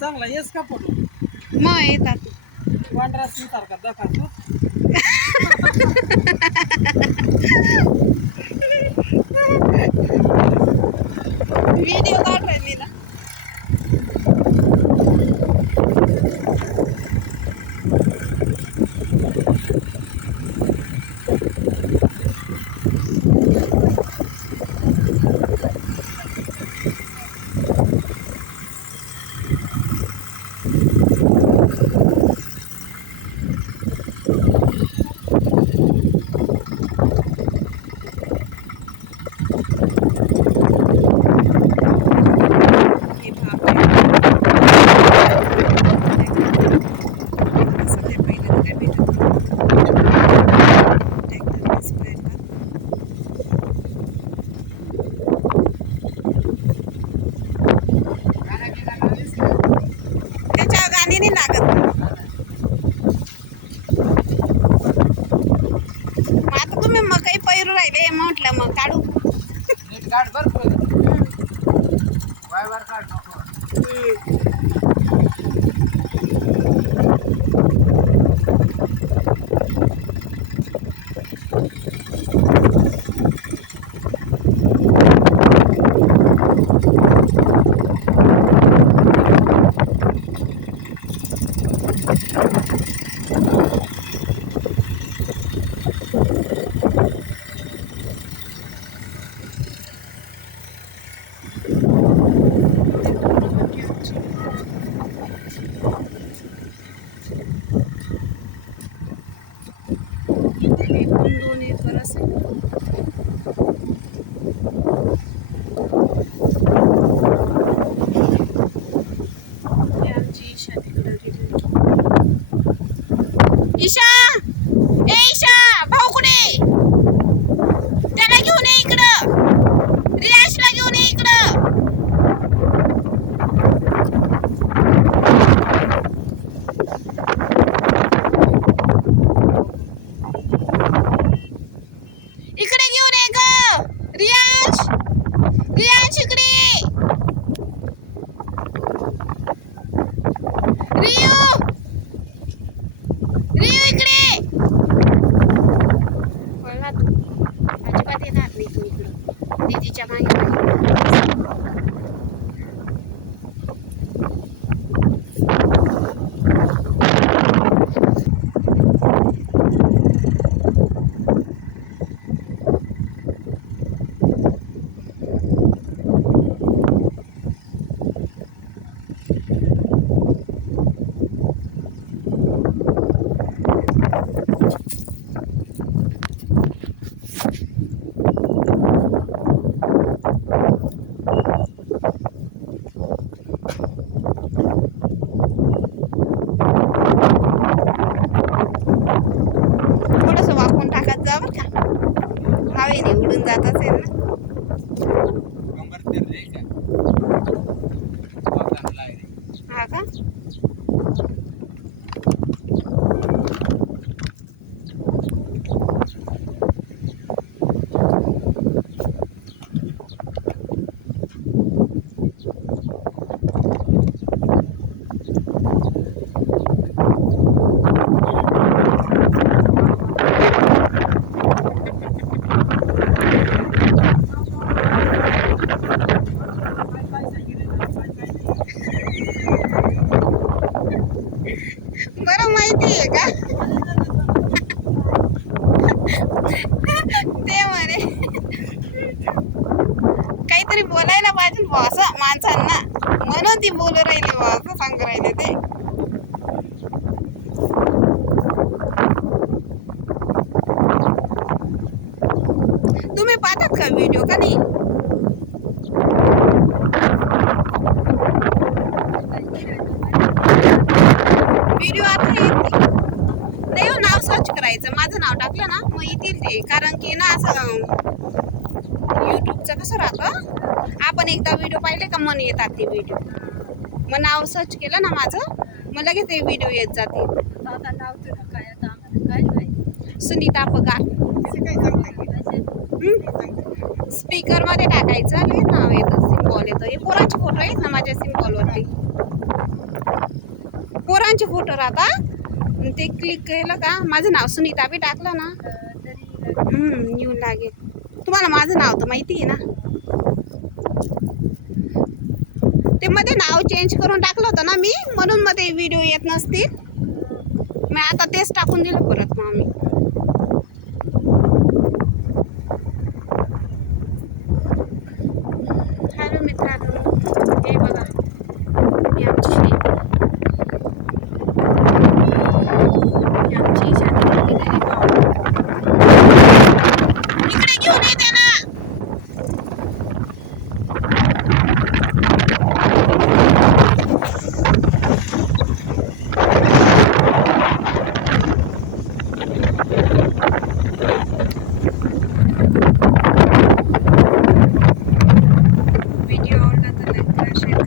चांगला येस का फोटो मग येतात पांढरा सारखा दाखवतो. व्हिडिओ काढायला ना. त्याच्या गाणी नाही लागत. आता तुम्ही मग काही पैरू राहिले म्हटलं मग काढू. काढ बर वायवर काढ नको. दोन एकर असेल. आमची ईशा तिकडे ईशा ए ईशा भाऊ कुठे त्याला घेऊन ये इकडं. रियाशला घेऊन ये इकडं. इकडे घेऊन ये ग रियाश. रियाश इकडे. रियू रियू इकडे. राहिले बा, असं सांगू राहिले ते. तुम्ही पाहतात का व्हिडिओ का नाही? व्हिडिओ आता येत नाही हो, नाव सर्च करायचं, माझं नाव टाकलं ना मग येतील ते. कारण की ना असं युट्यूबचं कसं राहतं, आपण एकदा व्हिडिओ पाहिले का मन येतात ते व्हिडिओ. मग नाव सर्च केलं ना माझं, मग लगेच ते व्हिडिओ येत जातील. आता नाव तुला काय आता आम्हाला काय नाही. सुनीता पगार असे काही सांगते स्पीकर मध्ये टाकायचं, लगेच नाव येतं, सिम्बॉल येतं. हे पोरांचे फोटो आहेत ना माझ्या सिम्बॉलवरती, पोरांचे फोटो राहतात. ते क्लिक केलं का माझं नाव सुनीता बी टाकलं ना येऊन लागेल. तुम्हाला माझं नाव तर माहिती आहे ना. ते मध्ये नाव चेंज करून टाकलं होतं ना मी, म्हणून मध्ये व्हिडिओ येत नसतील. मी आता तेच टाकून दिलं परत मग मी. हॅलो मित्रांनो, हे बघा ही आमची शेती. ही आमची शेती गेलेली भाव. इकडे घेऊन येते ना. व्हिडिओ आवडला तर लाईक करा, शेअर